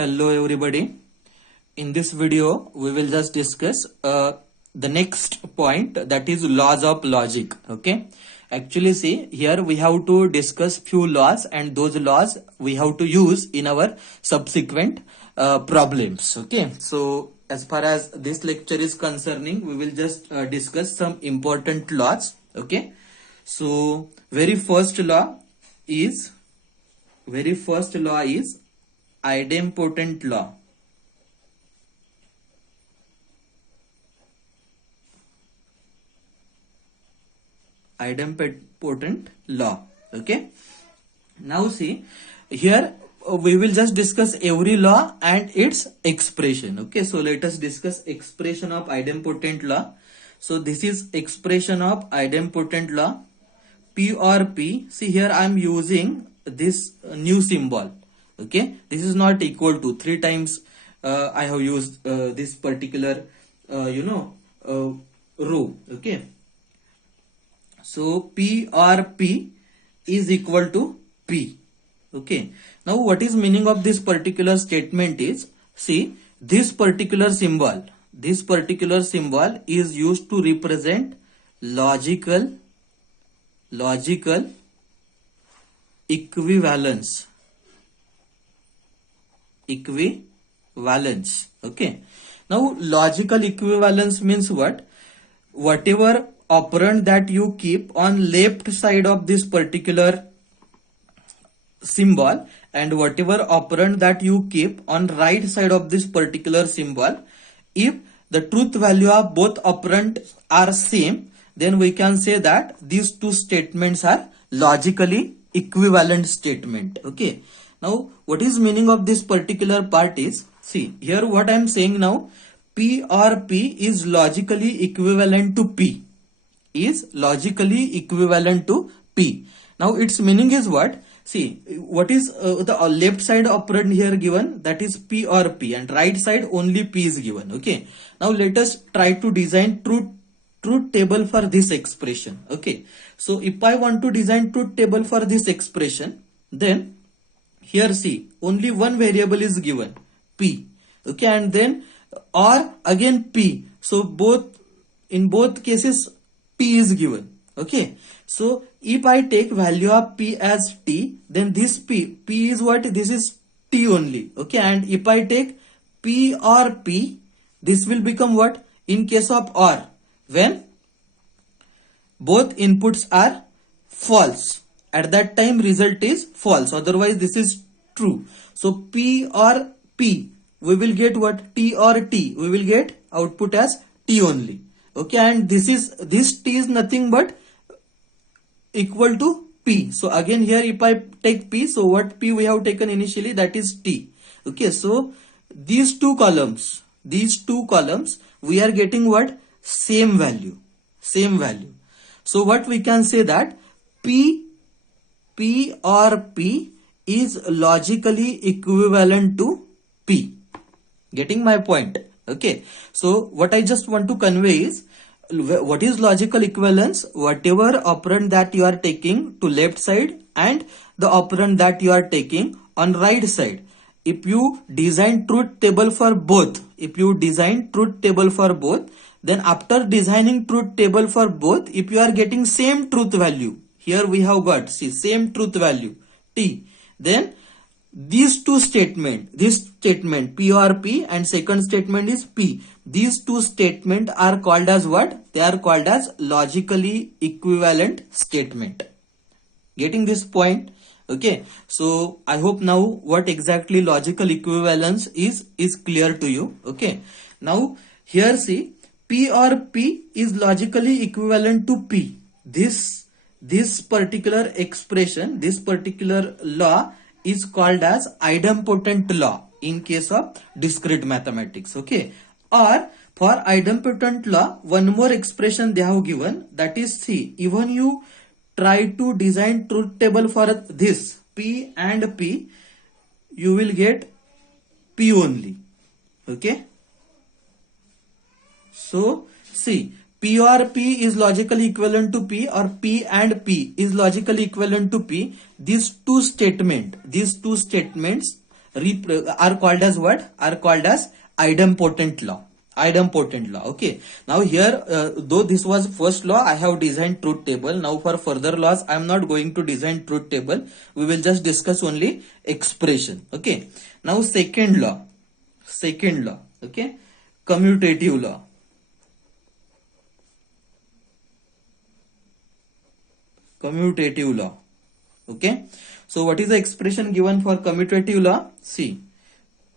Hello everybody. In this video, we will just discuss the next point, that is laws of logic. Okay. Actually, see here we have to discuss few laws, and those laws we have to use in our subsequent problems. Okay. So as far as this lecture is concerning, we will just discuss some important laws. Okay. So very first law is idempotent law. Idempotent law. Okay. Now see here we will just discuss every law and its expression. Okay. So let us discuss expression of idempotent law. So this is expression of idempotent law. P or P. See here I am using this new symbol. Okay. This is not equal to 3 times. I have used this particular row. Okay. So P or P is equal to P. Okay. Now what is meaning of this particular statement is, see this particular symbol is used to represent logical equivalence. Okay. Now logical equivalence means what? Whatever operand that you keep on left side of this particular symbol and whatever operand that you keep on right side of this particular symbol, if the truth value of both operands are same, then we can say that these two statements are logically equivalent statement. Okay. Now what is meaning of this particular part is, see here what I am saying now, P or P is logically equivalent to P. Now its meaning is what? See what is the left side operand here given, that is P or P, and right side only P is given. Okay. Now let us try to design truth table for this expression. Okay. So if I want to design truth table for this expression, then here see only one variable is given, P. Okay. And then or again P. So in both cases P is given. Okay. So if I take value of P as T, then this P is what? This is T only. Okay. And if I take P or P, this will become what? In case of OR, when both inputs are false, at that time result is false, otherwise this is true. So P or P, we will get what? T or T, we will get output as T only. Okay. And this T is nothing but equal to P. So again here if I take P, so what P we have taken initially, that is T. Okay. So these two columns we are getting what? Same value. So what we can say that P or P is logically equivalent to P. Getting my point? Okay. So what I just want to convey is, what is logical equivalence? Whatever operand that you are taking to left side and the operand that you are taking on right side, if you design truth table for both, then after designing truth table for both, if you are getting same truth value, here we have got, see, same truth value T, then these two statement, this statement P or P and second statement is P, these two statements are called as what? They are called as logically equivalent statement. Getting this point? Okay. So I hope now what exactly logical equivalence is clear to you. Okay. Now here see, P or P is logically equivalent to P. This particular expression, this particular law is called as idempotent law in case of discrete mathematics. Okay. Or for idempotent law, one more expression they have given, that is, see, even you try to design truth table for this P and P, you will get P only. Okay. So see, P or P is logically equivalent to P, or P and P is logically equivalent to P. These two statements are called as what? Are called as idempotent law. Idempotent law. Okay. Now here, though this was first law, I have designed truth table. Now for further laws, I am not going to design truth table. We will just discuss only expression. Okay. Now second law. Second law. Okay. Commutative law. Commutative law. Okay. So what is the expression given for commutative law? See,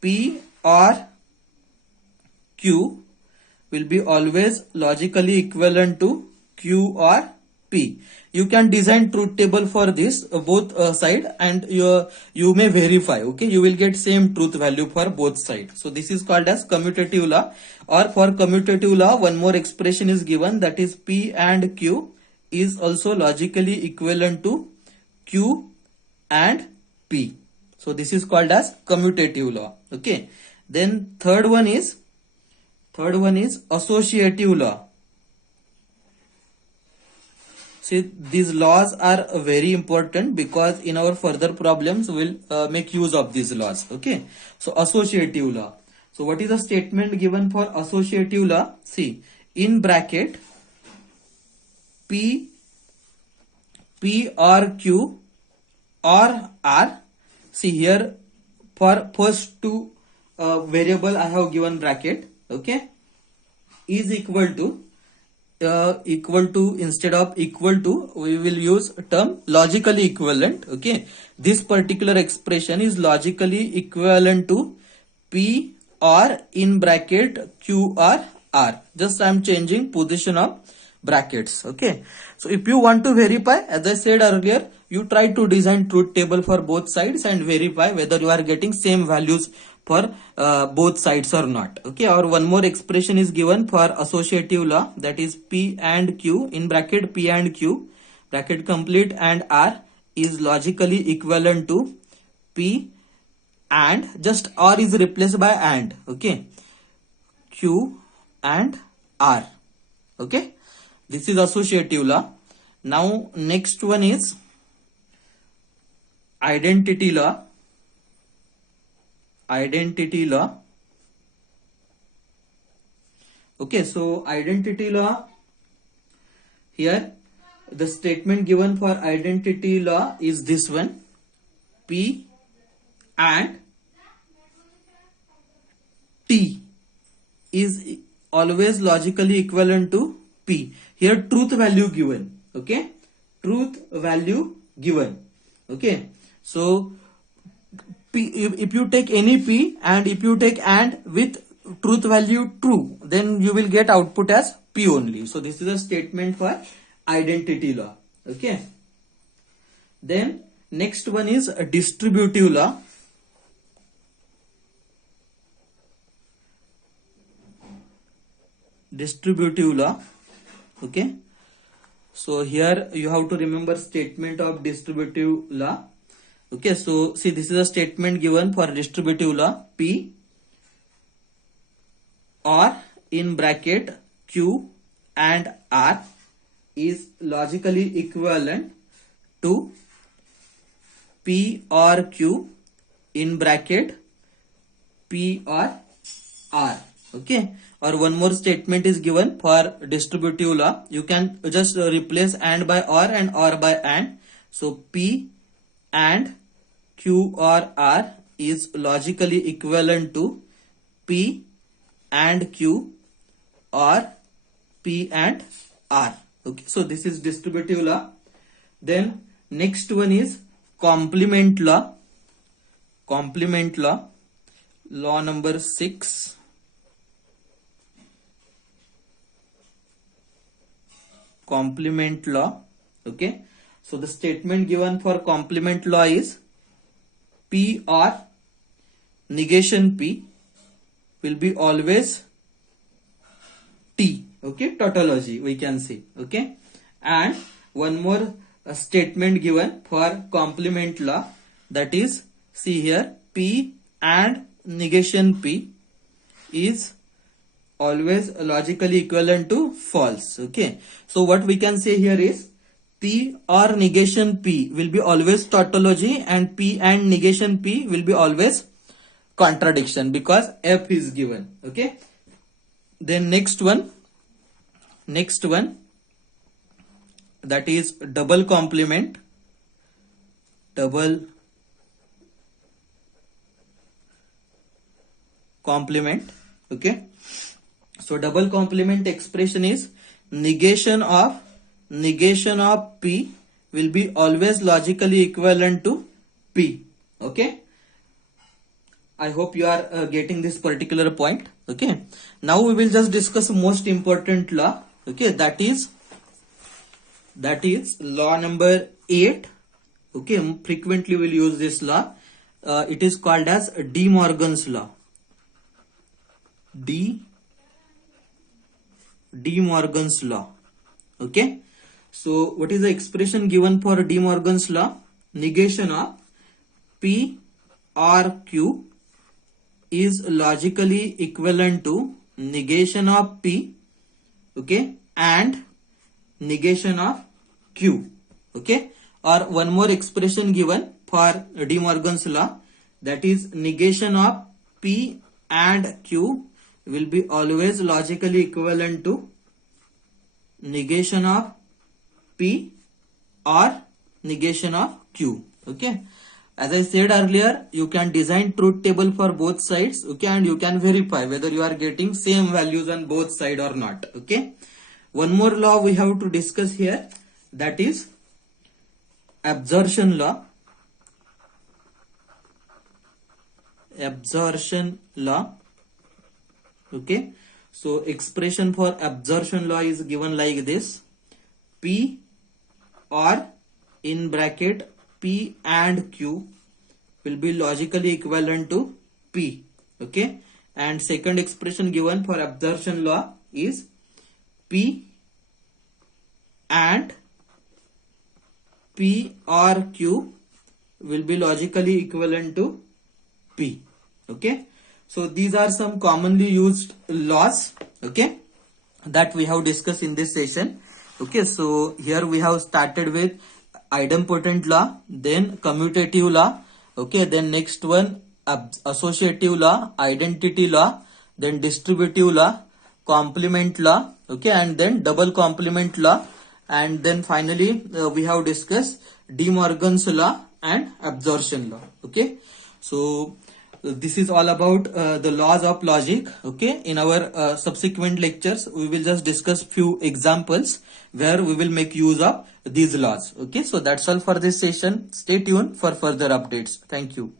P or Q will be always logically equivalent to Q or P. You can design truth table for this both side, and you may verify. Okay, you will get same truth value for both sides. So this is called as commutative law. Or for commutative law, one more expression is given, that is P and Q is also logically equivalent to Q and P. So this is called as commutative law. Okay. Then third one is associative law. See, these laws are very important because in our further problems we will make use of these laws. Okay. So associative law. So what is the statement given for associative law? See, in bracket P or Q or R. See here, for first two variable I have given bracket. Okay, is equal to instead of equal to we will use term logically equivalent. Okay, this particular expression is logically equivalent to P or in bracket Q or R. Just I am changing position of brackets. Okay, so if you want to verify, as I said earlier, you try to design truth table for both sides and verify whether you are getting same values for both sides or not. Okay, or one more expression is given for associative law, that is P and Q in bracket P and Q bracket complete and R is logically equivalent to P and just R is replaced by and. Okay, Q and R. Okay, this is associative law. Now next one is identity law. Identity law. Okay, so identity law, here the statement given for identity law is this one, P and T is always logically equivalent to P. Here truth value given. Okay, truth value given. Okay, so P, if you take any P and if you take and with truth value true, then you will get output as P only. So this is a statement for identity law. Okay. Then next one is a distributive law. Distributive law. Okay. So here you have to remember statement of distributive law. Okay, so see, this is a statement given for distributive law. P or in bracket Q and R is logically equivalent to P or Q in bracket P or R. Okay, or one more statement is given for distributive law. You can just replace and by or and or by and. So P and Q or R is logically equivalent to P and Q or P and R. Okay, so this is distributive law. Then next one is complement law. Complement law. Law number 6. Complement law. Okay, so the statement given for complement law is P or negation P will be always T. Okay, tautology we can say. Okay, and one more statement given for complement law, that is, see here, P and negation P is always logically equivalent to false. Okay, so what we can say here is P or negation P will be always tautology and P and negation P will be always contradiction because F is given. Okay. Then next one, that is double complement. Okay. So double complement expression is negation of P will be always logically equivalent to P. Okay. I hope you are getting this particular point. Okay. Now we will just discuss most important law. Okay. That is law number 8. Okay. Frequently we will use this law. It is called as De Morgan's law. De Morgan's law. Okay. So what is the expression given for De Morgan's law? Negation of P or Q is logically equivalent to negation of P, okay, and negation of Q. Okay. Or one more expression given for De Morgan's law, that is negation of P and Q will be always logically equivalent to negation of P or negation of Q. Okay. As I said earlier, you can design truth table for both sides. Okay. And you can verify whether you are getting same values on both sides or not. Okay. One more law we have to discuss here, that is absorption law. Okay. So expression for absorption law is given like this: P or in bracket P and Q will be logically equivalent to P. Okay. And second expression given for absorption law is P and P or Q will be logically equivalent to P. Okay. So these are some commonly used laws, okay, that we have discussed in this session. Okay. So here we have started with idempotent law, then commutative law. Okay. Then next one, associative law, identity law, then distributive law, complement law. Okay. And then double complement law. And then finally we have discussed De Morgan's law and absorption law. Okay. So this is all about the laws of logic. Okay. In our subsequent lectures, we will just discuss few examples where we will make use of these laws. Okay. So that's all for this session. Stay tuned for further updates. Thank you.